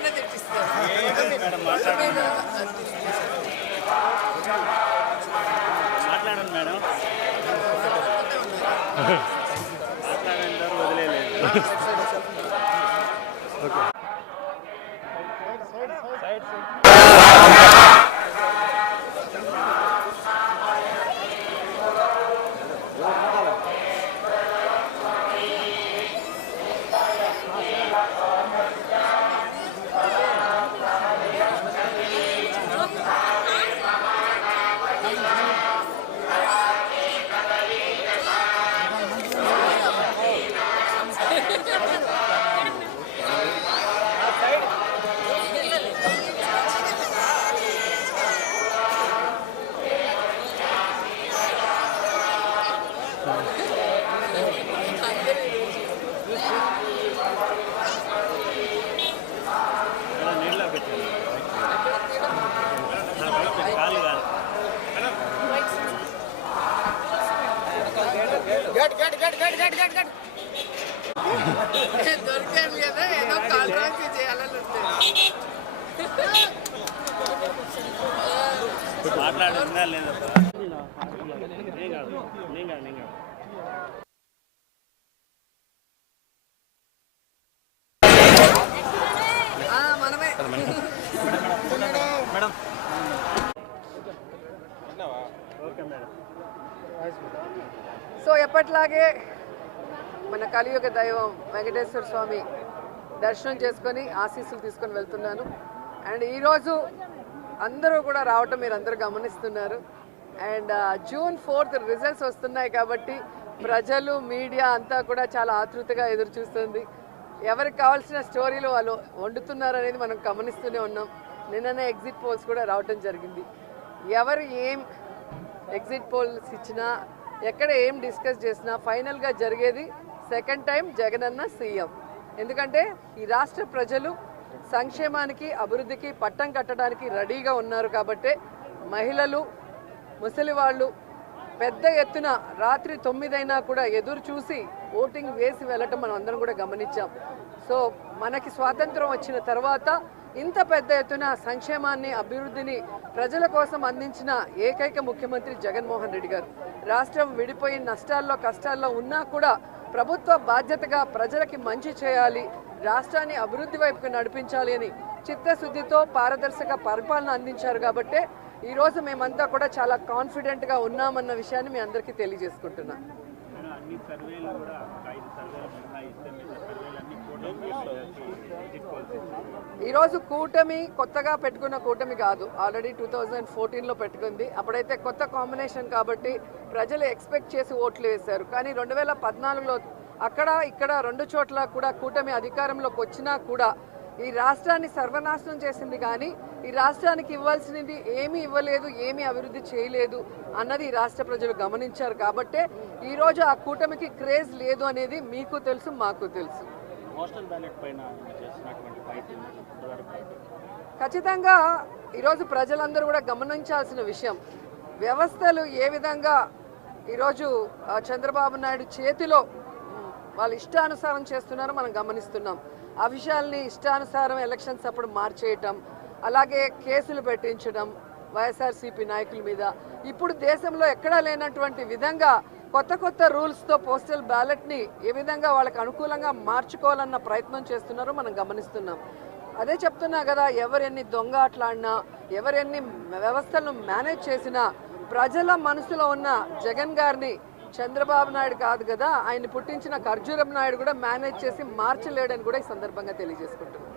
నన్నే తెప్పిస్తారు. మాట్లాడండి మేడం, మాట్లాడండి, వదిలేదు. దొరికాను కదా, ఏదో కాంట్రాక్ట్ చేయాలని మాట్లాడుతుందా లేదా మనమే. Madam, okay madam. సో ఎప్పట్లాగే మన కలియుగ దైవం వెంకటేశ్వర స్వామి దర్శనం చేసుకొని ఆశీస్సులు తీసుకొని వెళ్తున్నాను. అండ్ ఈరోజు అందరూ కూడా రావటం మీరు అందరూ గమనిస్తున్నారు. అండ్ June 4th రిజల్ట్స్ వస్తున్నాయి కాబట్టి ప్రజలు మీడియా అంతా కూడా చాలా ఆతృతగా ఎదురు చూస్తుంది. ఎవరికి కావాల్సిన స్టోరీలు వాళ్ళు వండుతున్నారు అనేది మనం గమనిస్తూనే ఉన్నాం. నిన్ననే ఎగ్జిట్ పోల్స్ కూడా రావటం జరిగింది. ఎవరు ఏం ఎగ్జిట్ పోల్స్ ఇచ్చినా, ఎక్కడ ఏం డిస్కస్ చేసినా ఫైనల్గా జరిగేది సెకండ్ టైం జగనన్న సీఎం. ఎందుకంటే ఈ రాష్ట్ర ప్రజలు సంక్షేమానికి అభివృద్ధికి పట్టం కట్టడానికి రెడీగా ఉన్నారు కాబట్టే మహిళలు, ముసలి వాళ్ళు పెద్ద ఎత్తున రాత్రి 9 అయినా కూడా ఎదురు చూసి ఓటింగ్ వేసి వెళ్ళటం మనం అందరం కూడా గమనించాం. సో మనకి స్వాతంత్రం వచ్చిన తర్వాత ఇంత పెద్ద ఎత్తున సంక్షేమాన్ని, అభివృద్ధిని ప్రజల కోసం అందించిన ఏకైక ముఖ్యమంత్రి జగన్మోహన్ రెడ్డి గారు. రాష్ట్రం విడిపోయి నష్టాల్లో కష్టాల్లో ఉన్నా కూడా ప్రభుత్వ బాధ్యతగా ప్రజలకి మంచి చేయాలి, రాష్ట్రాన్ని అభివృద్ధి వైపుకు నడిపించాలి అని చిత్తశుద్ధితో పారదర్శక పరిపాలన అందించారు. కాబట్టే ఈరోజు మేమంతా కూడా చాలా కాన్ఫిడెంట్గా ఉన్నామన్న విషయాన్ని మీ అందరికీ తెలియజేసుకుంటున్నాను. ఈరోజు కూటమి కొత్తగా పెట్టుకున్న కూటమి కాదు, ఆల్రెడీ 2014లో పెట్టుకుంది. అప్పుడైతే కొత్త కాంబినేషన్ కాబట్టి ప్రజలు ఎక్స్పెక్ట్ చేసి ఓట్లు వేశారు. కానీ 2014లో అక్కడ ఇక్కడ 2 చోట్ల కూడా కూటమి అధికారంలోకి వచ్చినా కూడా ఈ రాష్ట్రాన్ని సర్వనాశనం చేసింది. కానీ ఈ రాష్ట్రానికి ఇవ్వాల్సినది ఏమీ ఇవ్వలేదు, ఏమీ అభివృద్ధి చేయలేదు అన్నది ఈ రాష్ట్ర ప్రజలు గమనించారు. కాబట్టే ఈరోజు ఆ కూటమికి క్రేజ్ లేదు అనేది మీకు తెలుసు, మాకు తెలుసు. ఖచ్చితంగా ఈరోజు ప్రజలందరూ కూడా గమనించాల్సిన విషయం, వ్యవస్థలు ఏ విధంగా ఈరోజు చంద్రబాబు నాయుడు చేతిలో వాళ్ళు ఇష్టానుసారం చేస్తున్నారో మనం గమనిస్తున్నాం. ఆ విషయాల్ని ఇష్టానుసారం ఎలక్షన్స్ అప్పుడు మార్చేయటం, అలాగే కేసులు పెట్టించడం వైఎస్ఆర్సీపీ నాయకుల మీద. ఇప్పుడు దేశంలో ఎక్కడా లేనటువంటి విధంగా కొత్త కొత్త రూల్స్తో పోస్టల్ బ్యాలెట్ని ఏ విధంగా వాళ్ళకి అనుకూలంగా మార్చుకోవాలన్న ప్రయత్నం చేస్తున్నారో మనం గమనిస్తున్నాం. అదే చెప్తున్నా కదా, ఎవరెన్ని దొంగ ఆటలాడినా, ఎవరెన్ని వ్యవస్థలను మేనేజ్ చేసినా ప్రజల మనసులో ఉన్న జగన్ గారిని చంద్రబాబు నాయుడు కాదు కదా, ఆయన పుట్టించిన ఖర్జూరం నాయుడు కూడా మేనేజ్ చేసి మార్చలేడని కూడా ఈ సందర్భంగా తెలియజేసుకుంటున్నాను.